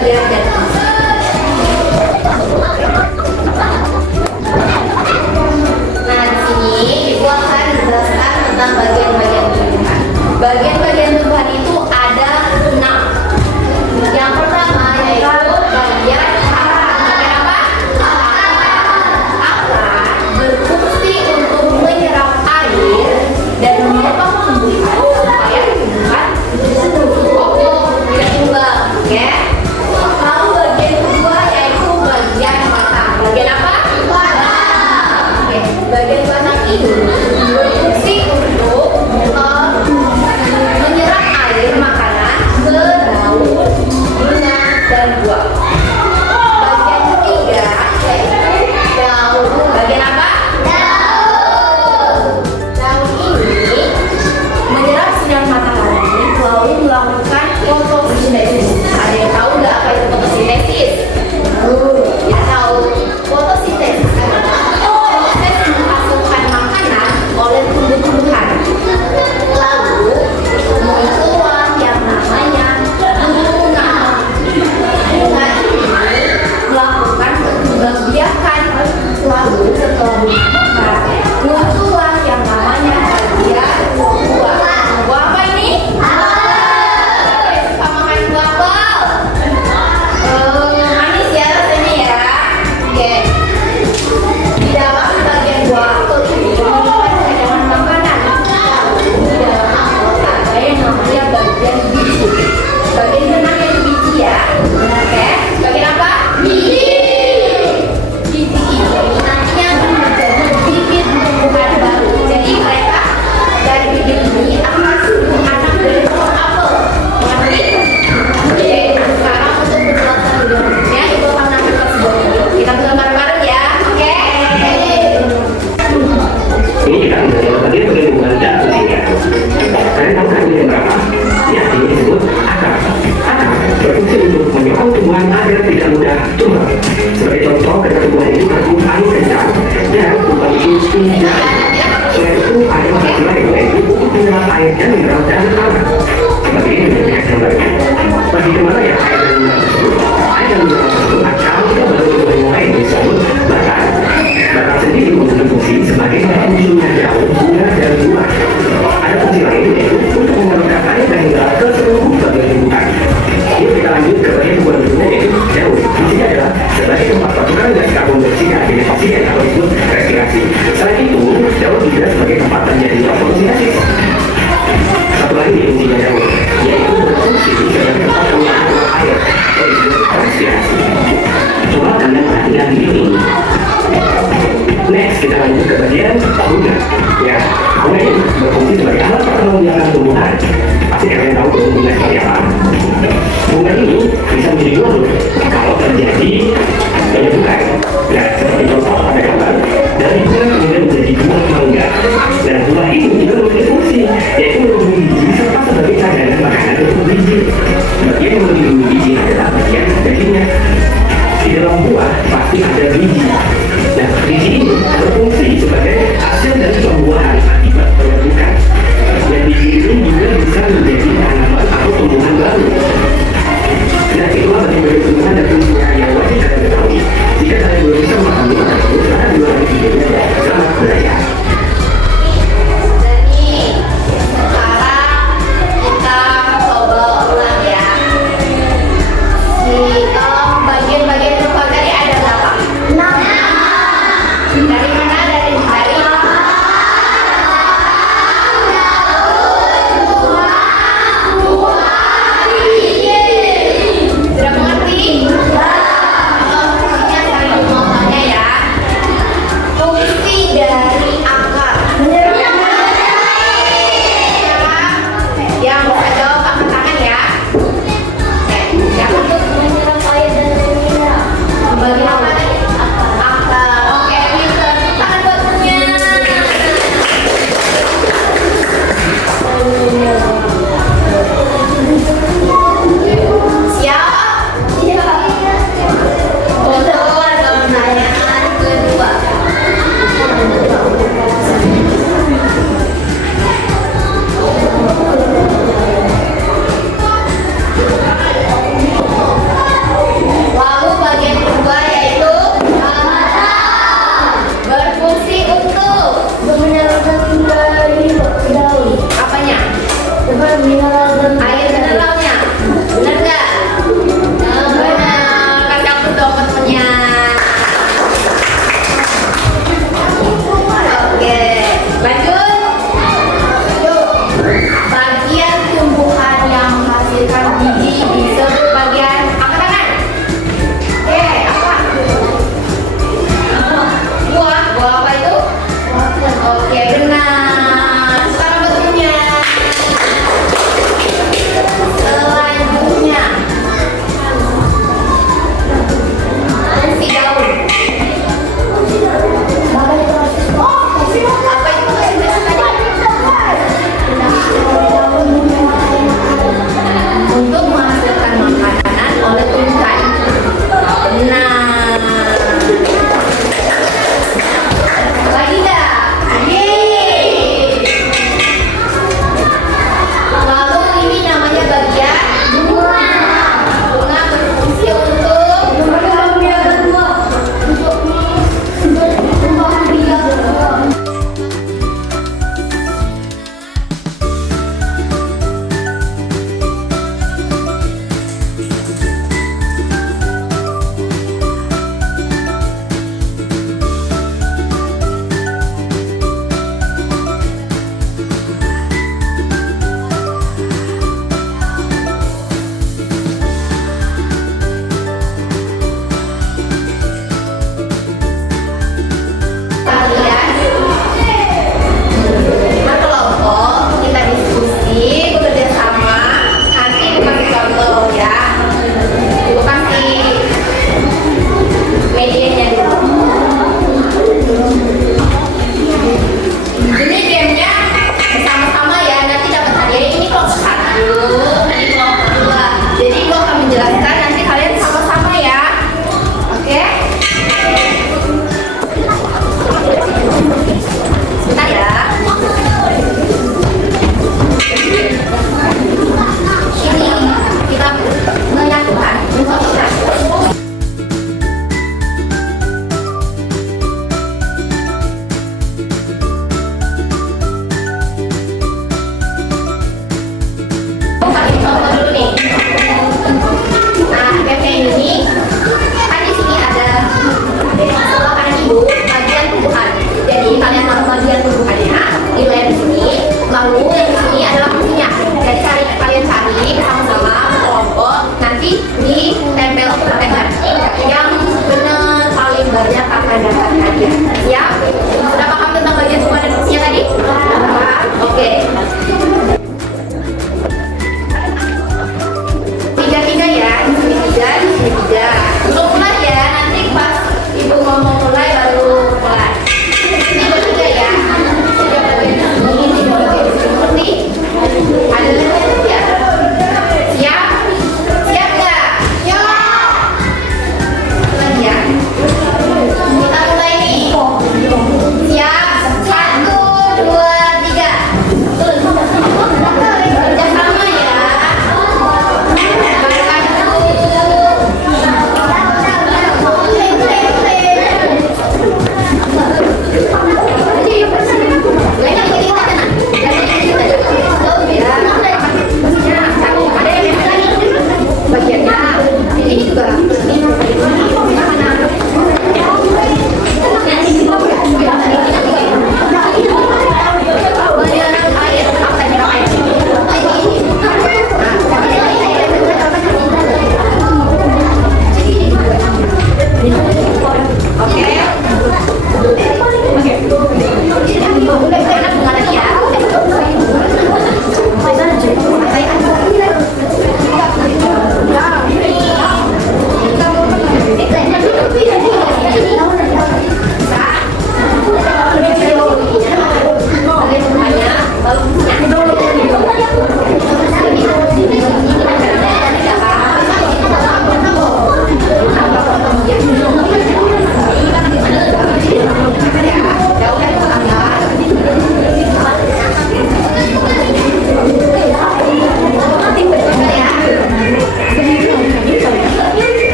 bagian dan fungsi. Nah, di sini Ibu akan menjelaskan tentang bagian-bagian tumbuhan. Bagian-bagian tumbuhan itu ada 6. Yang pertama yaitu bagian akar. Bagian apa? Akar berfungsi untuk menyerap air dan mendorong tumbuhan supaya tumbuhan kokoh dan tumbang. Oke. Lalu bagian kedua yaitu bagian batang. Bagian apa? Batang. Oke. Bagian batang ini berfungsi untuk menyerap air makanan ke daun, bunga, dan buah. Bagian ketiga yaitu daun. Bagian apa? Daun. Daun ini menyerap sinar matahari lalu melakukan fotosintesis. Ada yang tahu nggak apa itu fotosintesis? Ya tahu. Fotosintesis adalah proses menghasilkan makanan oleh tumbuh-tumbuhan. Lalu muncullah yang namanya bunga. Bunga ini melakukan perkembangbiakan. Lalu setelah bunga muncullah yang namanya bagian buah. Buah apa ini? Suka makan buah apel? Manis ya rasanya ya. Oke. Di dalam bagian buah apel ini menyimpan cadangan makanan. Di dalam apel ada yang namanya bagian biji. Bagian mana yang biji ya? Oke. Bagian apa? Biji. Biji ini nantinya akan menjadi bibit tumbuhan baru. Jadi mereka dari bibit ini akan tumbuh anak dari pohon apel. Mengerti? Oke. Sekarang untuk penjelasan berikutnya itu akan menampilkan sebuah video. Kita tonton bareng-bareng ya. Oke. Ini kita menjadi bagian perlindungan dan pentingnya. Kalian tahu kan ini berapa? Ya, ini disebut akar. Akar berfungsi untuk menyokong tumbuhan agar tidak mudah tumbang. Sebagai contoh, ketika tumbuhan itu terbunuh angin kencang dan tumbuhan itu tidak. Selain itu, ada manfaat lain yaitu untuk menyerap air dan mineral dan tanah. Seperti ini menjadi yang baik. Bagi kemana ya air dan mineral tersebut? Air dan mineral tersebut akan kita berubah yang lain disebut batang. Batang sendiri memiliki fungsi sebagai munculnya daun, bunga, dan buah. Ada fungsi lain yaitu untuk mengalirkan air dan mineral ke seluruh bagian tumbuhan. Yuk kita lanjut ke bagian tumbuhan berikutnya yaitu daun. Fungsinya adalah sebagai tempat pasukan gas karbon dioksida jenis oksigen atau disebut respirasi. Selain itu, daun juga sebagai tempat terjadinya fotosintesis. Satu lagi fungsinya daun, yaitu berfungsi sebagai tempat pengurangan air atau disebut respirasi. Coba kalian perhatikan di sini. Next, kita lanjut ke bagian bunga. Ya, bunga ini berfungsi sebagai alat perkembangbiakan tumbuhan. Pasti kalian tahu dong bunga seperti apa. Bunga ini bisa menjadi dua loh kalau terjadi penyebukan. Nah, seperti contoh pada gambar dari bunga kemudian menjadi buah mangga.